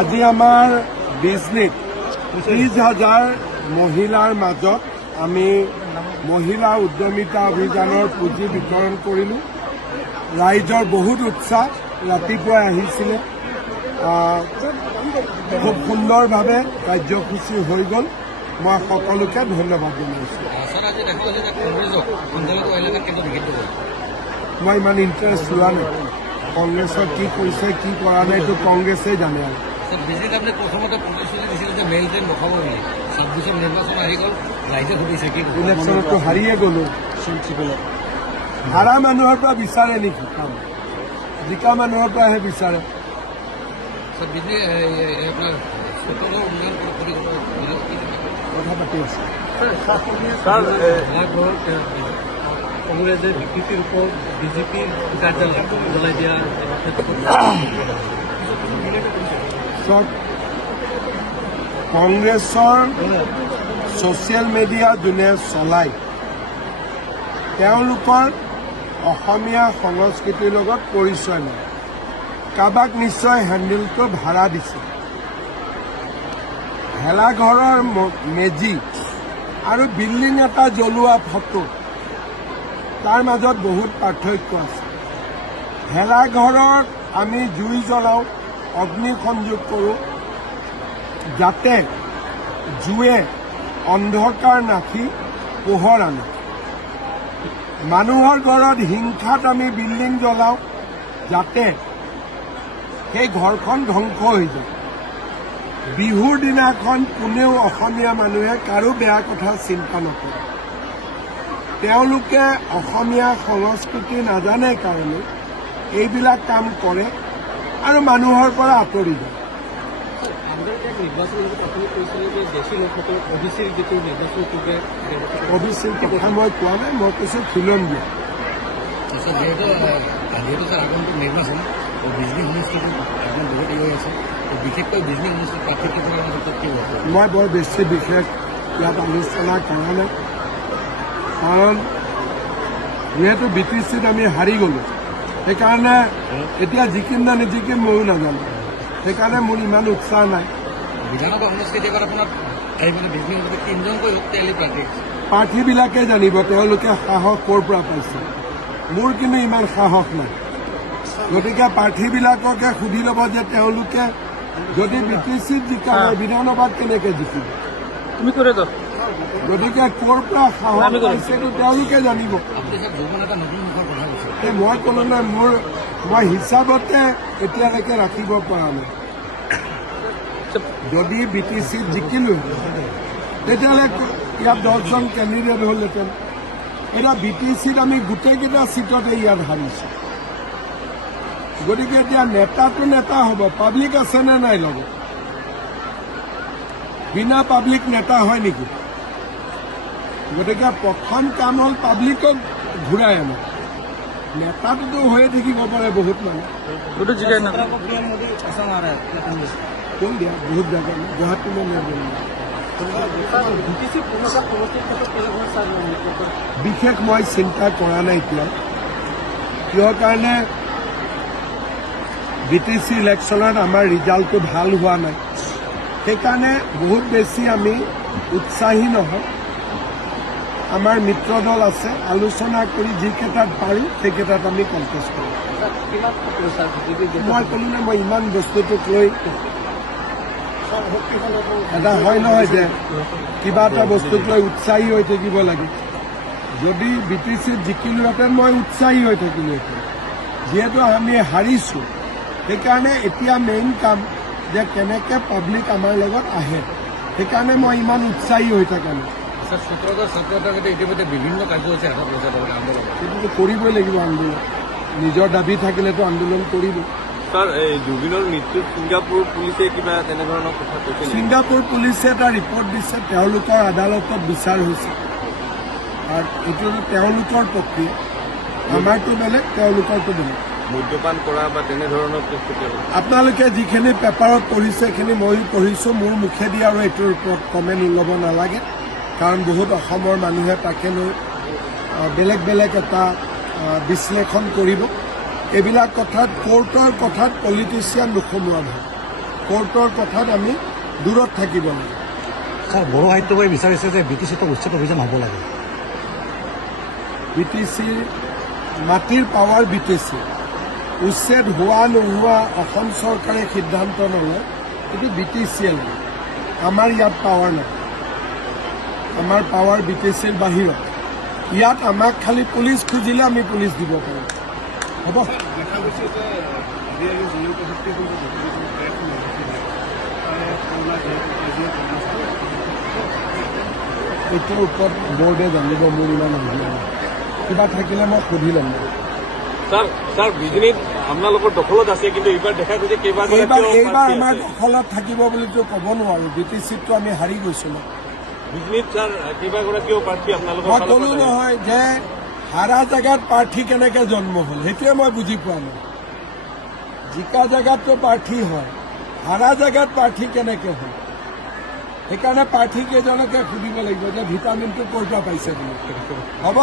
আজি আমাৰ বিজনীত 30,000 মহিলাৰ মাজত আমি মহিলা উদ্যমিতা অভিযানৰ পুঁজি বিতৰণ কৰিলোঁ। ৰাইজৰ বহুত উৎসাহ, ৰাতিপুৱাই আহিছিলে, খুব সুন্দৰভাৱে কাৰ্যসূচী হৈ গ'ল। মই সকলোকে ধন্যবাদ জনাইছোঁ। মই ইমান ইণ্টাৰেষ্ট লোৱা নাই। কংগ্ৰেছৰ কি কৰিছে কি কৰা নাই এইটো কংগ্ৰেছেই জানে আৰু। প্ৰথমতে প্ৰতিশ্ৰুতি দিছিল যে মেইল ট্ৰেইন ৰখাব বুলি, 26 নিৰ্বাচন আহি গ'ল, ৰাইজে সুধিছে কি ইলেকশ্যনতো হাৰিয়ে গ'লো। হাৰা মানুহৰ পৰা বিচাৰে নেকি কাম? জিকা মানুহৰ পৰাহে বিচাৰে। কথা পাতি আছে কংগ্ৰেছে বিজেপিৰ ওপৰত বিজেপিৰ কাৰ্যালয় জ্বলাই দিয়া চব কংগ্ৰেছৰ ছ'চিয়েল মিডিয়া যোনে চলায় তেওঁলোকৰ অসমীয়া সংস্কৃতিৰ লগত পৰিচয় নাই। কাৰোবাক নিশ্চয় হেণ্ডেলটো ভাড়া দিছে। ভেলাঘৰৰ মেজি আৰু বিল্ডিং এটা জ্বলোৱা ফটো, তাৰ মাজত বহুত পাৰ্থক্য আছে। ভেলাঘৰত আমি জুই জ্বলাওঁ, অগ্নি সংযোগ কৰোঁ, যাতে জুয়ে অন্ধকাৰ নাশি পোহৰ আনে। মানুহৰ ঘৰত হিংসাত আমি বিল্ডিং জ্বলাওঁ, যাতে সেই ঘৰখন ধ্বংস হৈ যায়। বিহুৰ দিনাখন কোনেও অসমীয়া মানুহে কাৰো বেয়া কথা চিন্তা নকৰে। তেওঁলোকে অসমীয়া সংস্কৃতি নাজানে কাৰণে এইবিলাক কাম কৰে আৰু মানুহৰ পৰা আঁতৰি যায়। অভিচিৰ কথা মই কোৱা নাই, মই কৈছোঁ খিলঞ্জীয়া। যিহেতু আগন্তুক নিৰ্বাচন বিজনী সংস্কৃতি এখন বহুত হৈ আছে, বিশেষকৈ বিজনী সংস্কৃতি পাৰ্থক্য কৰাৰ ক্ষেত্ৰত কি হ'ব? মই বৰ বেছি বিশেষ ইয়াত আলোচনা কৰা নাই, কাৰণ যিহেতু BTCত আমি হাৰি গ'লোঁ, সেইকাৰণে এতিয়া জিকিম নে নিজিকিম ময়ো নাজানো। সেইকাৰণে মোৰ ইমান উৎসাহ নাই। বিধানসভা সংস্কৃতি এবাৰ আপোনাৰ বিজনী সংস্কৃতি 3জনকৈ শক্তিশালী প্ৰাৰ্থী, প্ৰাৰ্থীবিলাকে জানিব তেওঁলোকে সাহস ক'ৰ পৰা পাইছে। মোৰ কিন্তু ইমান সাহস নাই। গতিকে প্ৰাৰ্থীবিলাককে সুধি ল'ব যে তেওঁলোকে যদি BTCত জিকা নাই বিধানসভাত কেনেকৈ জিকিব। গতিকে ক'ৰ পৰা সাহস পাইছেতো তেওঁলোকে জানিব। মই ক'লো নাই, মই হিচাপতে এতিয়ালৈকে ৰাখিব পৰা নাই। যদি BTCত জিকিলোঁ তেতিয়াহ'লে ইয়াত 10জন কেণ্ডিডেট হ'লহেঁতেন। এতিয়া BTCত আমি গোটেইকেইটা ছিটতে ইয়াত হাৰিছোঁ। গতিকে এতিয়া নেতাটো নেতা হ'ব, পাব্লিক আছেনে নাই লগত? বিনা পাব্লিক নেতা হয় নেকি? গতিকে প্ৰথম কাম হ'ল পাব্লিকক ঘূৰাই আনে। নেতাটোতো হৈয়ে থাকিব পাৰে বহুত মানুহ। কোন দিয়া বহুত জেগা গুৱাহাটীলৈ বিশেষ মই চিন্তা কৰা নাই এতিয়া। কিহৰ কাৰণে BTC ইলেকশ্যনত আমাৰ ৰিজাল্টটো ভাল হোৱা নাই, সেইকাৰণে বহুত বেছি আমি উৎসাহী নহয়। আমাৰ মিত্ৰ দল আছে, আলোচনা কৰি যিকেইটাত পাৰোঁ সেইকেইটাত আমি কণ্টেষ্ট কৰোঁ। মই ক'লো নে মই ইমান বস্তুটোক লৈ এটা হয় নহয় যে কিবা এটা বস্তুক লৈ উৎসাহী হৈ থাকিব লাগে। যদি BTCত জিকিলোহেঁতেন মই উৎসাহী হৈ থাকিলোহেঁতেন। যিহেতু আমি হাৰিছোঁ, সেইকাৰণে এতিয়া মেইন কাম যে কেনেকৈ পাব্লিক আমাৰ লগত আহে, সেইকাৰণে মই ইমান উৎসাহী হৈ থকা নাই। ইতিমধ্যে বিভিন্ন কাৰ্যসূচী হাতত লৈছে আন্দোলন, সেইটোতো কৰিবই লাগিব আন্দোলন। নিজৰ দাবী থাকিলেতো আন্দোলন কৰিব। ছাৰ, এই জুবিনৰ মৃত্যুত ছিংগাপুৰ পুলিচে কিবা তেনেধৰণৰ কথা কৈছে? ছিংগাপুৰ পুলিচে এটা ৰিপৰ্ট দিছে, তেওঁলোকৰ আদালতত বিচাৰ হৈছে আৰু এইটো তেওঁলোকৰ প্ৰক্ৰিয়া। আমাৰটো বেলেগ, তেওঁলোকৰটো বেলেগ। মদ্যপান কৰা বা তেনেধৰণৰ প্ৰস্তুতি আপোনালোকে যিখিনি পেপাৰত পঢ়িছে সেইখিনি ময়ো পঢ়িছোঁ। মোৰ মুখেদি আৰু এইটোৰ ওপৰত কমেণ্ট ল'ব নালাগে, কাৰণ বহুত অসমৰ মানুহে তাকে লৈ বেলেগ বেলেগ এটা বিশ্লেষণ কৰিব। এইবিলাক কথাত কোৰ্টৰ কথাত পলিটিচিয়ান নোসোমোৱা ভাল। কোৰ্টৰ কথাত আমি দূৰত থাকিব লাগে। ছাৰ বড়ো সাহিত্যই বিচাৰিছে যে BTCটো উচ্ছেদ অভিযান হ'ব লাগে। BTCৰ মাটিৰ পাৱাৰ BTC উচ্ছেদ হোৱা নোহোৱা অসম চৰকাৰে সিদ্ধান্ত নলয়, এইটো BTCয়ে লয়। আমাৰ ইয়াত পাৱাৰ নাই, আমাৰ পাৱাৰ BTCৰ বাহিৰত। ইয়াত আমাক খালি পুলিচ খুজিলে আমি পুলিচ দিব পাৰোঁ। হ'ব, দেখা গৈছে যে আজিকালি জনপ্ৰযুক্তি এইটোৰ ওপৰত বৰ্ডে জানিব, মোৰ ইমান আইডিয়া নাই। কিবা থাকিলে মই সুধি ল'ম। ছাৰ বিজনীত আপোনালোকৰ দখলত আছে, কিন্তু এইবাৰ দেখা গৈছে এইবাৰ আমাৰ দখলত থাকিব বুলিতো ক'ব নোৱাৰো। BTCটো আমি হাৰি গৈছিলোঁ। বিজনীত ছাৰ কেইবাগৰাকীও প্ৰাৰ্থী আপোনালোকৰ মই ক'লো নহয় যে হাৰা জেগাত প্ৰাৰ্থী কেনেকে জন্ম হ'ল, সেইটোৱে মই বুজি পোৱা নাই। জিকা জেগাততো প্ৰাৰ্থী হয়, হাৰা জেগাত প্ৰাৰ্থী কেনেকে হয়? সেইকাৰণে প্ৰাৰ্থী কেইজনকে সুধিব লাগিব যে ভিটামিনটো ক'ৰ পৰা পাইছে বুলি। হ'ব।